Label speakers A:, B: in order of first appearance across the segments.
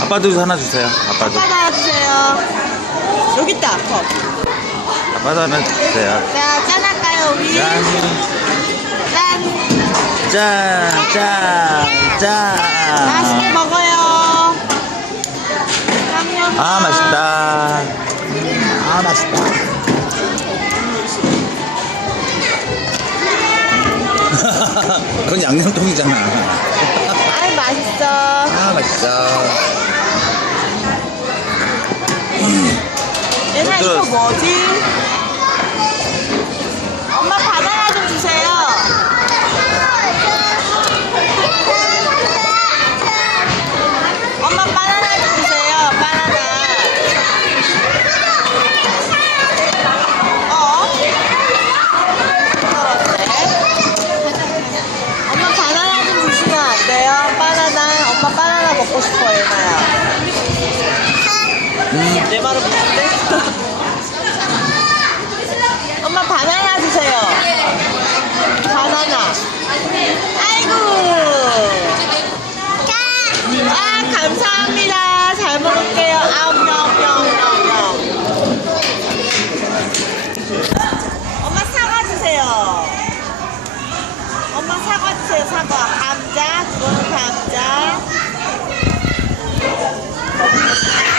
A: 아빠도 하나 주세요. 아빠도.
B: 아빠 나와주세요. 여기 있다, 컵.
A: 아빠도 하나 주세요.
B: 자, 짠할까요, 우리?
A: 짠.
B: 짠.
A: 짠. 짠. 짠.
B: 맛있게 먹어요.
A: 아, 맛있다. 아, 맛있다. 그건 양념통이잖아.
B: 아이, 맛있어.
A: 아, 맛있어.
B: 이거 뭐지? 엄마 바나나 좀 주세요. 엄마 바나나 좀 주세요. 바나나. 어? 떨어졌네. 엄마 바나나 좀 주시면 안 돼요? 바나나. 엄마 바나나 먹고 싶어, 얘나야. 내 말은 무슨데? 엄마 바나나 주세요. 바나나. 아이고. 아 감사합니다. 잘 먹을게요. 아우 명 명 명 명. 엄마 사과 주세요. 엄마 사과 주세요. 사과. 감자. 그거는 감자.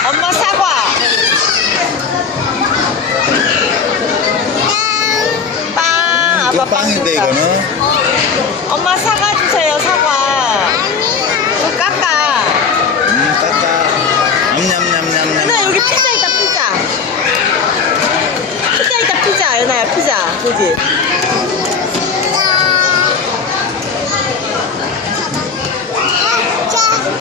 B: 엄마 사과. 빵. 아빠 빵
A: 빵인데? 이거는?
B: 엄마 사과 주세요. 사과. 이거 깎아.
A: 음, 까까. 냠냠냠냠냠.
B: 누나 여기 피자 있다 피자. 피자 있다 피자. 연아야 피자. 그지?